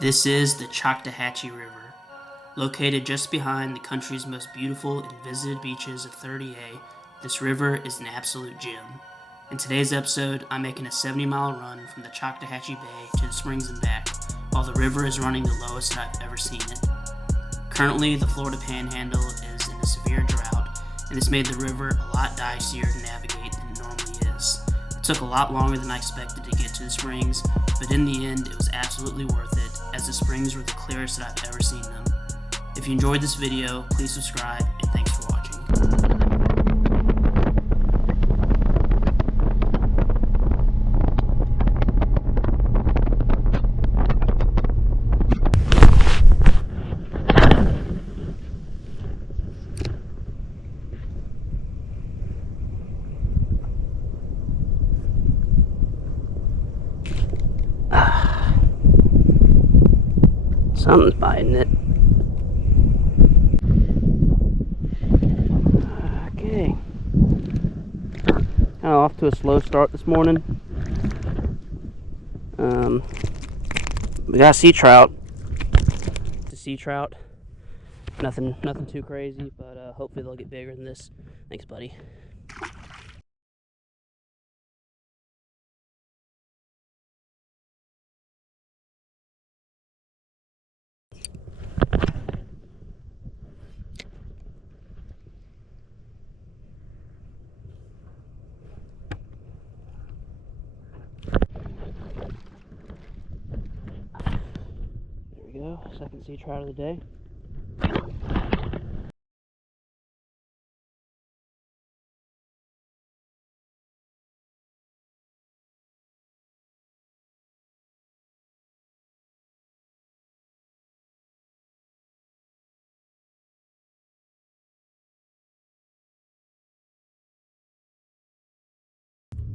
This is the Choctawhatchee River. Located just behind the country's most beautiful and visited beaches of 30A, this river is an absolute gem. In today's episode, I'm making a 70-mile run from the Choctawhatchee Bay to the springs and back, while the river is running the lowest I've ever seen it. Currently, the Florida Panhandle is in a severe drought, and it's made the river a lot dicier to navigate than it normally is. It took a lot longer than I expected to get to the springs, but in the end, it was absolutely worth it, as the springs were the clearest that I've ever seen them. If you enjoyed this video, please subscribe, and thanks for watching. Something's biting it. Okay. Kind of off to a slow start this morning. We got sea trout. It's a sea trout. Nothing too crazy, but hopefully they'll get bigger than this. Thanks, buddy. There we go, second sea trout of the day.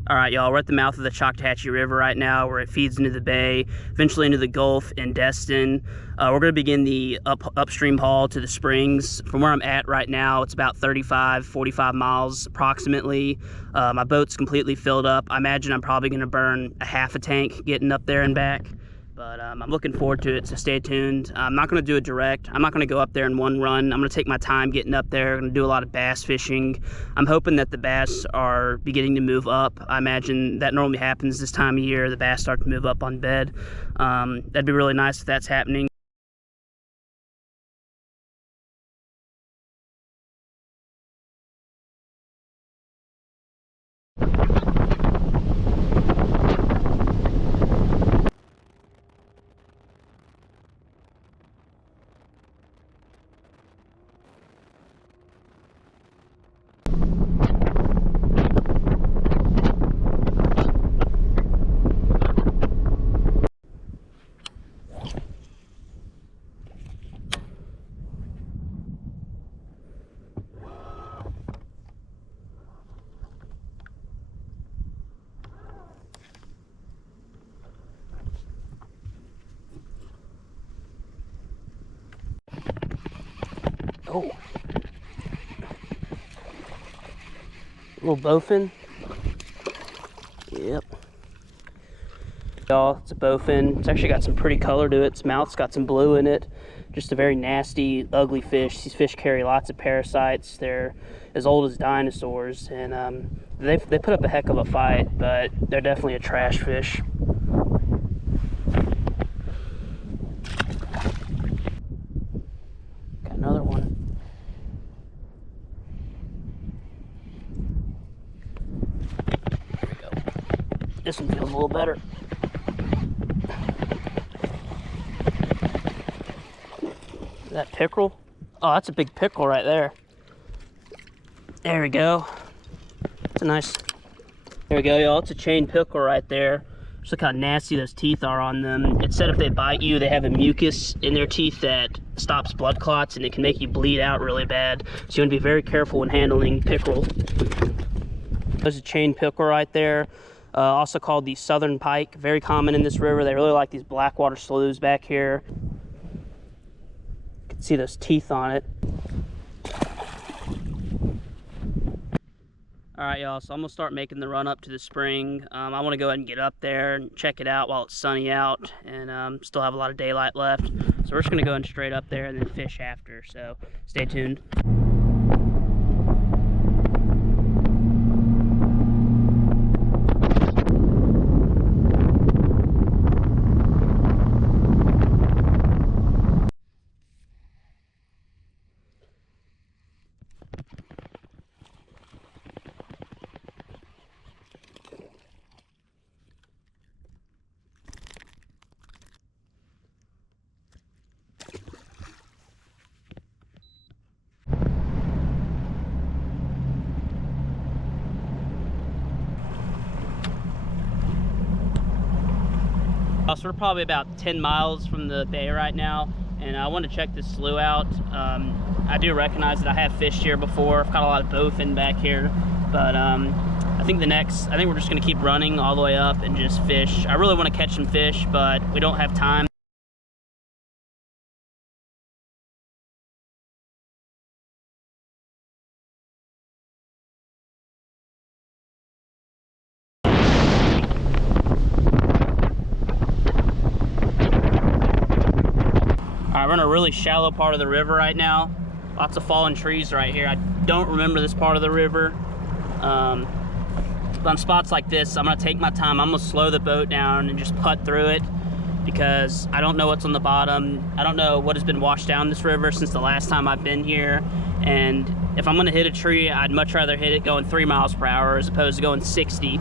Alright, y'all, we're at the mouth of the Choctawhatchee River right now, where it feeds into the bay, eventually into the Gulf in Destin. We're going to begin the upstream haul to the springs. From where I'm at right now, it's about 45 miles approximately. My boat's completely filled up. I imagine I'm probably going to burn a half a tank getting up there and back. But I'm looking forward to it, so stay tuned. I'm not going to do it direct. I'm not going to go up there in one run. I'm going to take my time getting up there. I'm going to do a lot of bass fishing. I'm hoping that the bass are beginning to move up. I imagine that normally happens this time of year. The bass start to move up on bed. That'd be really nice if that's happening. Oh, little bowfin. Yep. Y'all, it's a bowfin. It's actually got some pretty color to it. Its mouth's got some blue in it. Just a very nasty, ugly fish. These fish carry lots of parasites. They're as old as dinosaurs, and they put up a heck of a fight, but they're definitely a trash fish. Got another one. This one feels a little better. Is that pickerel? Oh, that's a big pickerel right there. There we go. It's a nice... There we go, y'all. It's a chain pickerel right there. Just look how nasty those teeth are on them. It said if they bite you, they have a mucus in their teeth that stops blood clots, and it can make you bleed out really bad. So you want to be very careful when handling pickerel. There's a chain pickerel right there. Also called the southern pike, very common in this river. They really like these blackwater sloughs back here. You can see those teeth on it. All right, y'all, so I'm gonna start making the run up to the spring. I want to go ahead and get up there and check it out while it's sunny out and still have a lot of daylight left. So we're just gonna go in straight up there and then fish after, so stay tuned. So we're probably about 10 miles from the bay right now, and I want to check this slough out. I do recognize that I have fished here before. I've caught a lot of bowfin back here, but I think we're just going to keep running all the way up and just fish. I really want to catch some fish, but we don't have time. Alright, we're in a really shallow part of the river right now. Lots of fallen trees right here. I don't remember this part of the river. But on spots like this, I'm gonna take my time. I'm gonna slow the boat down and just putt through it because I don't know what's on the bottom. I don't know what has been washed down this river since the last time I've been here. And if I'm gonna hit a tree, I'd much rather hit it going 3 miles per hour as opposed to going 60.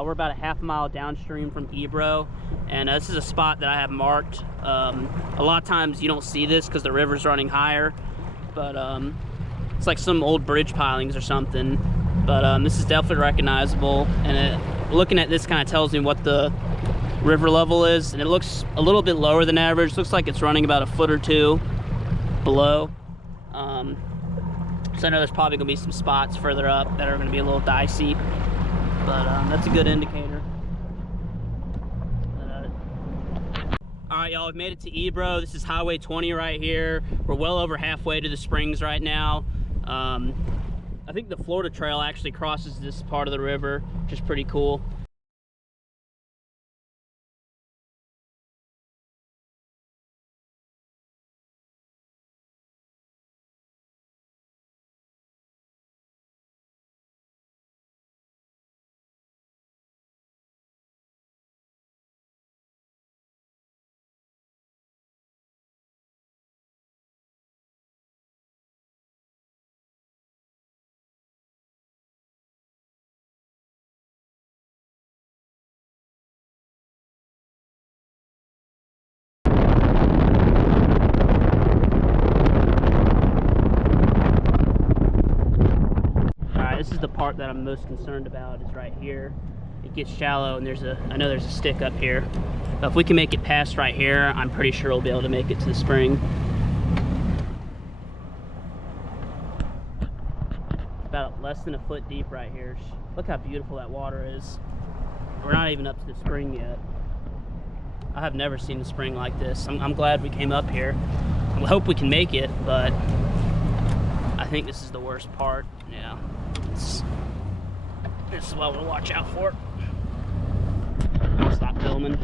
We're about a half mile downstream from Ebro, and this is a spot that I have marked. A lot of times you don't see this because the river's running higher, but it's like some old bridge pilings or something. But this is definitely recognizable, and looking at this kind of tells me what the river level is, and it looks a little bit lower than average. Looks like it's running about a foot or two below. So I know there's probably gonna be some spots further up that are gonna be a little dicey. But that's a good indicator. All right, y'all, we've made it to Ebro. This is Highway 20 right here. We're well over halfway to the springs right now. I think the Florida Trail actually crosses this part of the river, which is pretty cool. This is the part that I'm most concerned about, is right here. It gets shallow and I know there's a stick up here. But if we can make it past right here, I'm pretty sure we'll be able to make it to the spring. About less than a foot deep right here. Look how beautiful that water is. We're not even up to the spring yet. I have never seen a spring like this. I'm glad we came up here. I hope we can make it, but I think this is the worst part. Yeah. This is what we'll watch out for. I'll stop filming.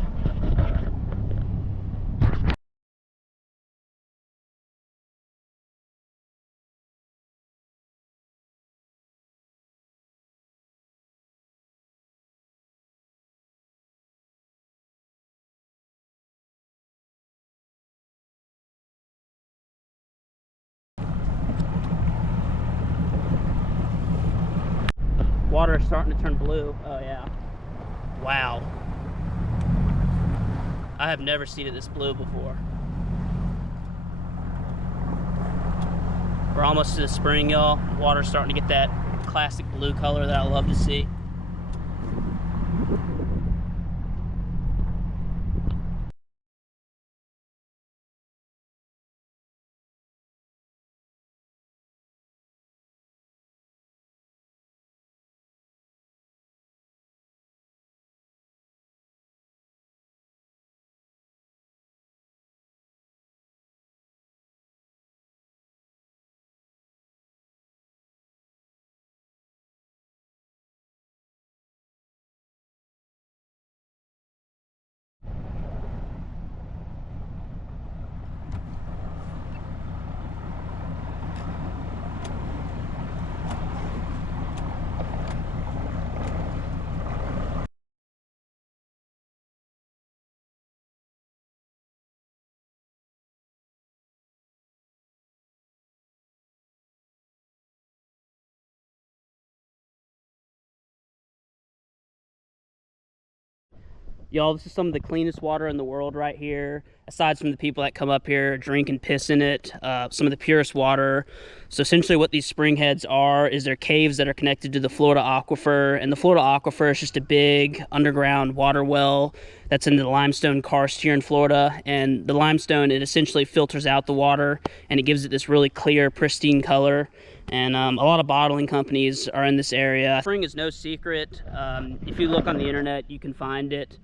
Water is starting to turn blue. Oh yeah. Wow. I have never seen it this blue before. We're almost to the spring, y'all. Water's starting to get that classic blue color that I love to see. Y'all, this is some of the cleanest water in the world right here. Aside from the people that come up here, drink and piss in it, some of the purest water. So essentially what these spring heads are is they're caves that are connected to the Florida aquifer. And the Florida aquifer is just a big underground water well that's in the limestone karst here in Florida. And the limestone, it essentially filters out the water and it gives it this really clear, pristine color. And a lot of bottling companies are in this area. Spring is no secret. If you look on the internet, you can find it.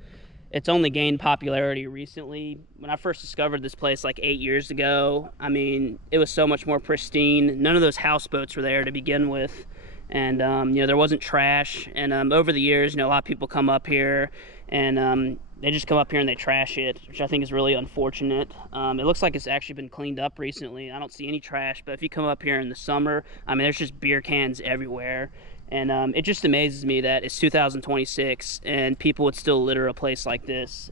It's only gained popularity recently. When I first discovered this place like 8 years ago, I mean, it was so much more pristine. None of those houseboats were there to begin with. And, you know, there wasn't trash. And over the years, you know, a lot of people come up here and they just come up here and they trash it, which I think is really unfortunate. It looks like it's actually been cleaned up recently. I don't see any trash, but if you come up here in the summer, I mean, there's just beer cans everywhere. And it just amazes me that it's 2026 and people would still litter a place like this.